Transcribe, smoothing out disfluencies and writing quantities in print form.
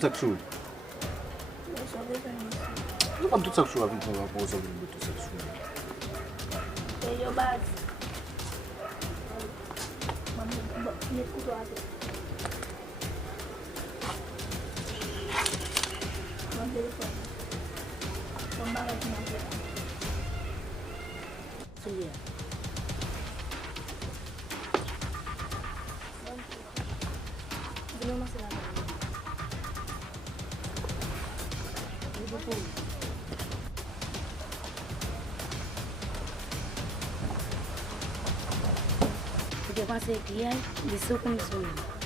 seksual. Ano bang to seksual kung ako sa mundo to seksual? Yo bas. Mamit ko to ate. Mamit ko. Pembangun nanti. Sulia. Belum masih lama. Ibu pun. Dia masih dia di suku musuh.